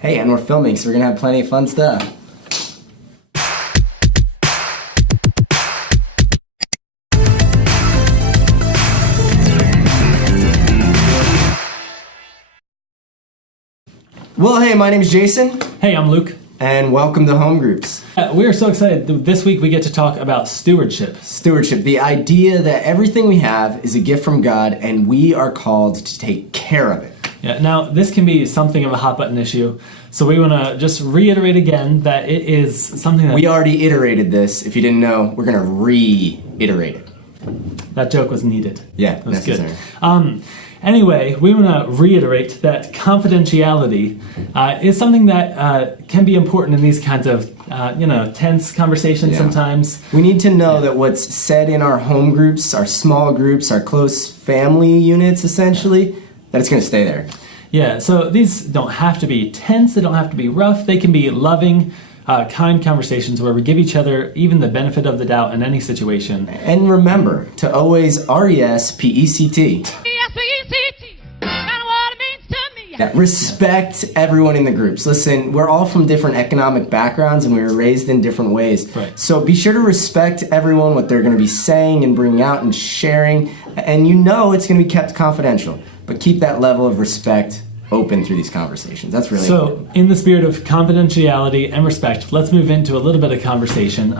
Hey, and we're filming, so we're gonna have plenty of fun stuff. Well, hey, my name is Jason. Hey, I'm Luke. And welcome to Home Groups. We are so excited. This week we get to talk about stewardship. Stewardship, the idea that everything we have is a gift from God and we are called to take care of it. Yeah. Now, this can be something of a hot button issue, so we want to just reiterate again that it is something that... We already iterated this. If you didn't know, we're going to reiterate it. That joke was needed. Yeah, that was necessary. Good. Anyway, we want to reiterate that confidentiality is something that can be important in these kinds of, tense conversations sometimes. We need to know that what's said in our home groups, our small groups, our close family units, essentially, that it's going to stay there. Yeah, so these don't have to be tense, they don't have to be rough, they can be loving, kind conversations where we give each other even the benefit of the doubt in any situation. And remember to always R-E-S-P-E-C-T. Yeah, respect everyone in the groups. Listen, we're all from different economic backgrounds and we were raised in different ways. Right. So be sure to respect everyone, what they're going to be saying and bringing out and sharing. And you know it's going to be kept confidential. But keep that level of respect open through these conversations. That's really important. So in the spirit of confidentiality and respect, let's move into a little bit of conversation.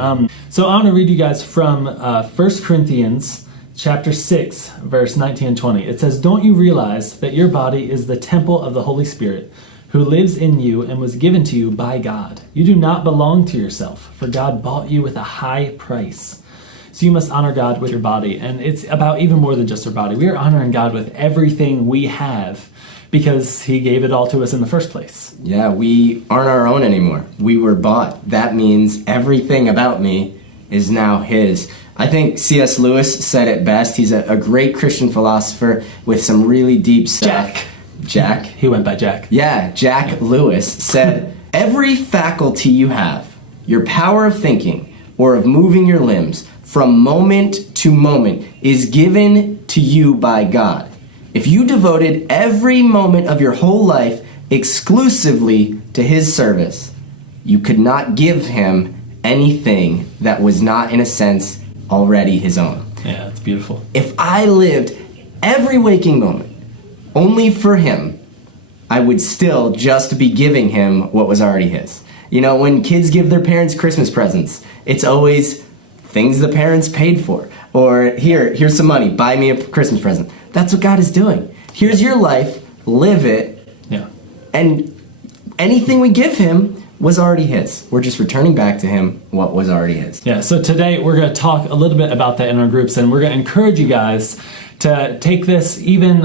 So I want to read you guys from 1 Corinthians chapter 6, verse 19 and 20. It says, "Don't you realize that your body is the temple of the Holy Spirit, who lives in you and was given to you by God? You do not belong to yourself, for God bought you with a high price. So you must honor God with your body." And it's about even more than just our body. We are honoring God with everything we have because he gave it all to us in the first place. Yeah, we aren't our own anymore. We were bought. That means everything about me is now his. I think C.S. Lewis said it best. He's a great Christian philosopher with some really deep stuff. Jack? He went by Jack. Yeah, Jack Lewis said, "Every faculty you have, your power of thinking or of moving your limbs, from moment to moment, is given to you by God. If you devoted every moment of your whole life exclusively to his service, you could not give him anything that was not, in a sense, already his own." Yeah, that's beautiful. If I lived every waking moment only for him, I would still just be giving him what was already his. You know, when kids give their parents Christmas presents, it's always things the parents paid for. Or, here's some money, buy me a Christmas present. That's what God is doing. Here's your life, live it. Yeah. And anything we give him was already his. We're just returning back to him what was already his. Yeah, so today we're going to talk a little bit about that in our groups, and we're going to encourage you guys to take this even,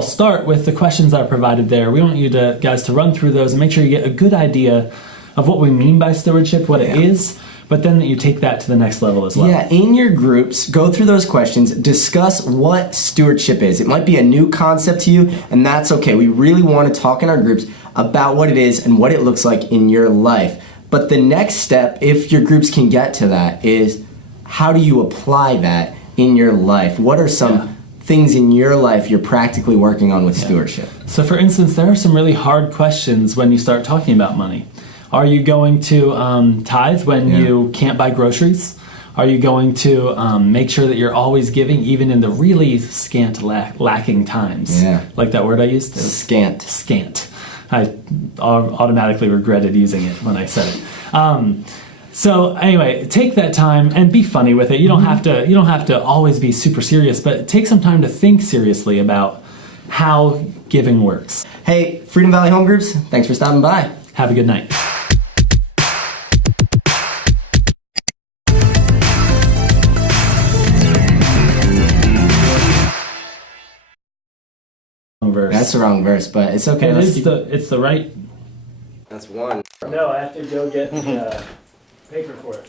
start with the questions that are provided there. We want you guys to run through those and make sure you get a good idea of what we mean by stewardship, what it is, but then that you take that to the next level as well. Yeah, in your groups, go through those questions, discuss what stewardship is. It might be a new concept to you, and that's okay. We really want to talk in our groups about what it is and what it looks like in your life. But the next step, if your groups can get to that, is how do you apply that in your life? What are some things in your life you're practically working on with stewardship? So for instance, there are some really hard questions when you start talking about money. Are you going to tithe when you can't buy groceries? Are you going to make sure that you're always giving even in the really scant lacking times? Yeah. Like that word I used? Scant. Scant. I automatically regretted using it when I said it. So anyway, take that time and be funny with it. You don't have to always be super serious, but take some time to think seriously about how giving works. Hey, Freedom Valley Home Groups, thanks for stopping by. Have a good night. Verse. That's the wrong verse, but it's okay. It's the right. That's one. No, I have to go get paper for it.